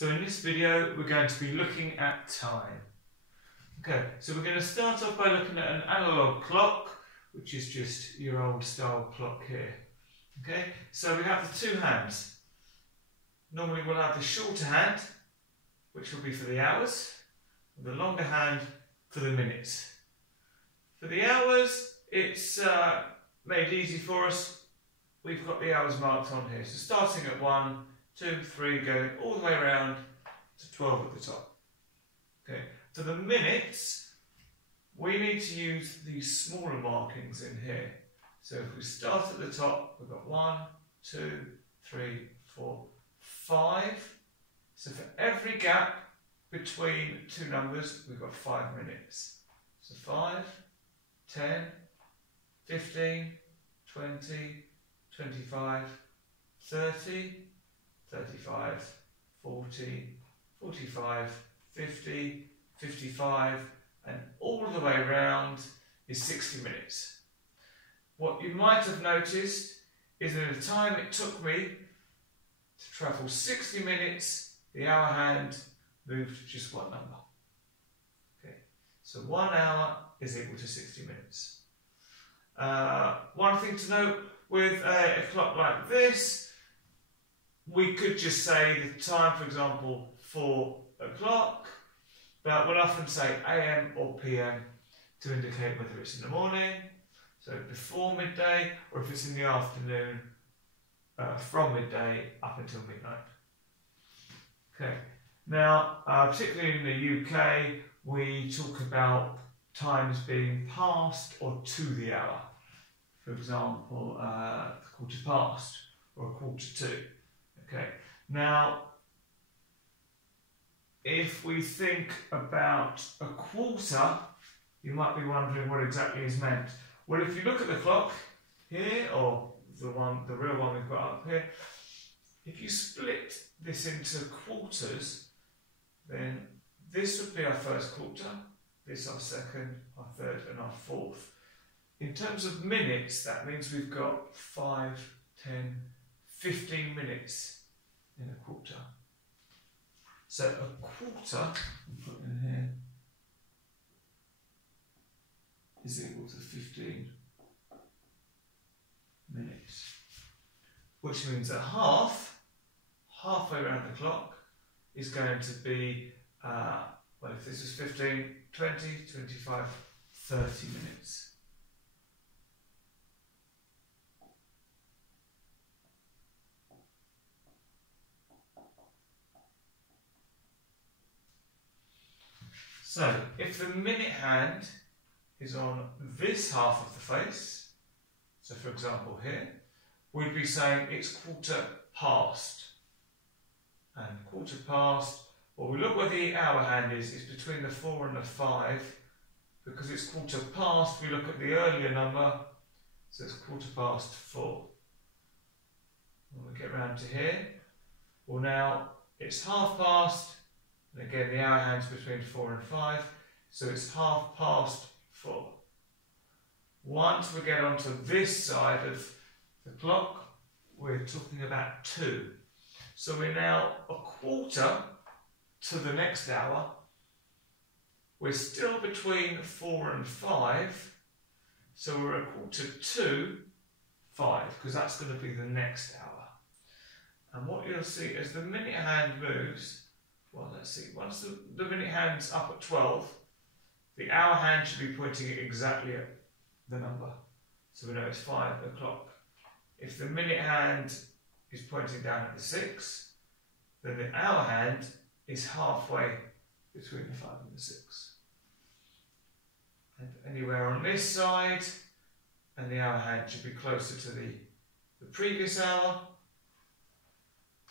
So in this video we're going to be looking at time. Okay, so we're going to start off by looking at an analog clock, which is just your old style clock here. Okay, so we have the two hands. Normally we'll have the shorter hand, which will be for the hours, and the longer hand for the minutes. For the hours, it's made easy for us. We've got the hours marked on here. So starting at 1, 2, 3, going all the way around to 12 at the top. Okay. For the minutes, we need to use these smaller markings in here. So if we start at the top, we've got 1, 2, 3, 4, 5. So for every gap between two numbers, we've got 5 minutes. So 5, 10, 15, 20, 25, 30, 35, 40, 45, 50, 55, and all the way around is 60 minutes. What you might have noticed is that the time it took me to travel 60 minutes, the hour hand moved just one number. Okay, so 1 hour is equal to 60 minutes. One thing to note with a clock like this, we could just say the time, for example, 4 o'clock, but we'll often say AM or PM to indicate whether it's in the morning, so before midday, or if it's in the afternoon, from midday up until midnight. Okay, now, particularly in the UK, we talk about times being past or to the hour. For example, quarter past or a quarter to. Okay. Now, if we think about a quarter, you might be wondering what exactly is meant. Well, if you look at the clock here, or the real one we've got up here, if you split this into quarters, then this would be our first quarter, this our second, our third, and our fourth. In terms of minutes, that means we've got 5, 10, 15 minutes in a quarter. So a quarter, I'll put in here, is equal to 15 minutes. Which means that halfway around the clock, is going to be, well, if this is 15, 20, 25, 30 minutes. So, if the minute hand is on this half of the face, so for example here, we'd be saying it's quarter past. And quarter past, well, we look where the hour hand is, it's between the 4 and the 5. Because it's quarter past, we look at the earlier number, so it's quarter past 4. When we get round to here, well now it's half past, and again the hour hand's between 4 and 5, so it's half past 4. Once we get onto this side of the clock, we're talking about 2. So we're now a quarter to the next hour. We're still between 4 and 5, so we're a quarter to 5, because that's going to be the next hour. And what you'll see as the minute hand moves, well, let's see, once the minute hand's up at 12, the hour hand should be pointing exactly at the number. So we know it's 5 o'clock. If the minute hand is pointing down at the 6, then the hour hand is halfway between the 5 and the 6. And anywhere on this side, and the hour hand should be closer to the previous hour.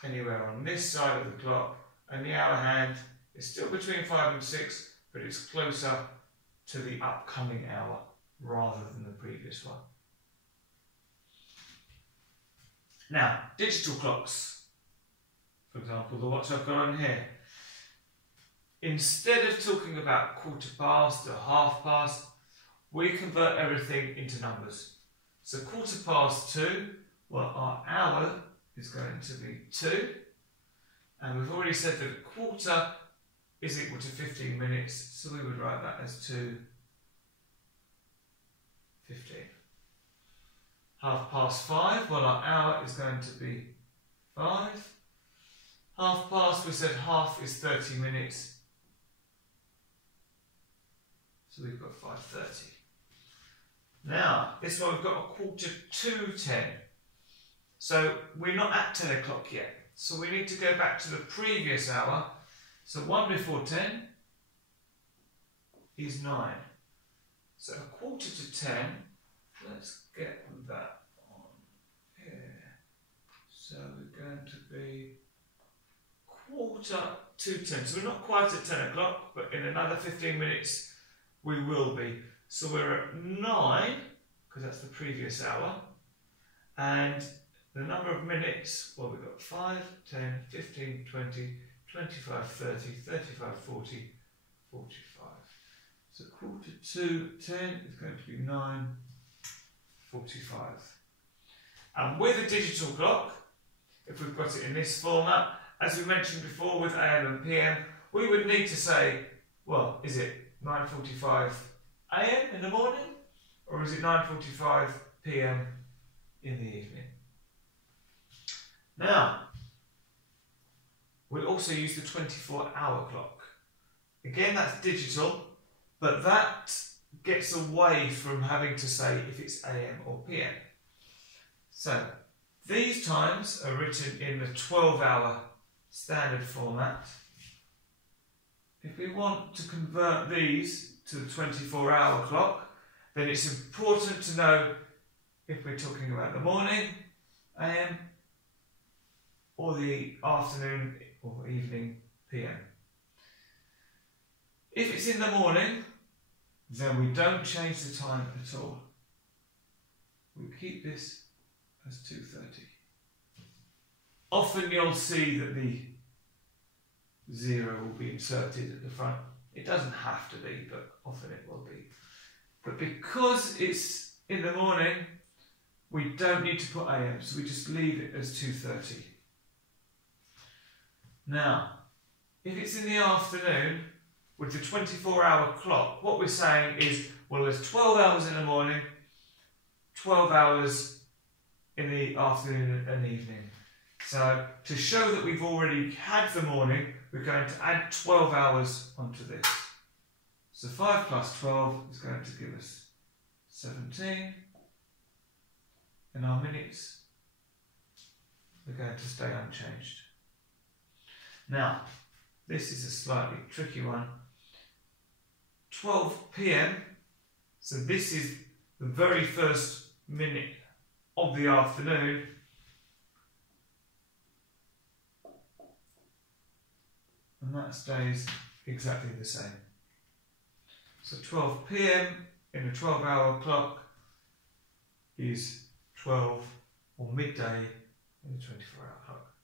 Anywhere on this side of the clock, and the hour hand is still between 5 and 6, but it's closer to the upcoming hour rather than the previous one. Now, digital clocks, for example, the watch I've got on here. Instead of talking about quarter past or half past, we convert everything into numbers. So quarter past 2, well, our hour is going to be 2, And we've already said that a quarter is equal to 15 minutes, so we would write that as 2:15. 5:30, well, our hour is going to be 5. 5:30, we said half is 30 minutes, so we've got 5:30. Now, this one we've got a 9:45. So we're not at 10 o'clock yet. So we need to go back to the previous hour. So 1 before 10 is 9. So 9:45, let's get that on here. So we're going to be 9:45. So we're not quite at 10 o'clock, but in another 15 minutes we will be. So we're at 9, because that's the previous hour. And the number of minutes, well, we've got 5, 10, 15, 20, 25, 30, 35, 40, 45. So 9:45 is going to be 9:45. And with a digital clock, if we've got it in this format, as we mentioned before with AM and PM, we would need to say, well, is it 9:45 AM in the morning, or is it 9:45 PM in the evening? Now, we'll also use the 24-hour clock. Again, that's digital, but that gets away from having to say if it's AM or PM. So, these times are written in the 12-hour standard format. If we want to convert these to the 24-hour clock, then it's important to know if we're talking about the morning, AM, or the afternoon or evening, PM. If it's in the morning, then we don't change the time at all. We keep this as 2:30. Often you'll see that the 0 will be inserted at the front. It doesn't have to be, but often it will be. But because it's in the morning, we don't need to put AM, so we just leave it as 2:30. Now, if it's in the afternoon, with the 24-hour clock, what we're saying is, well, there's 12 hours in the morning, 12 hours in the afternoon and evening. So, to show that we've already had the morning, we're going to add 12 hours onto this. So 5 plus 12 is going to give us 17. And our minutes are going to stay unchanged. Now, this is a slightly tricky one. 12 PM, so this is the very first minute of the afternoon. And that stays exactly the same. So 12 PM in a 12-hour clock is 12 or midday in a 24-hour clock.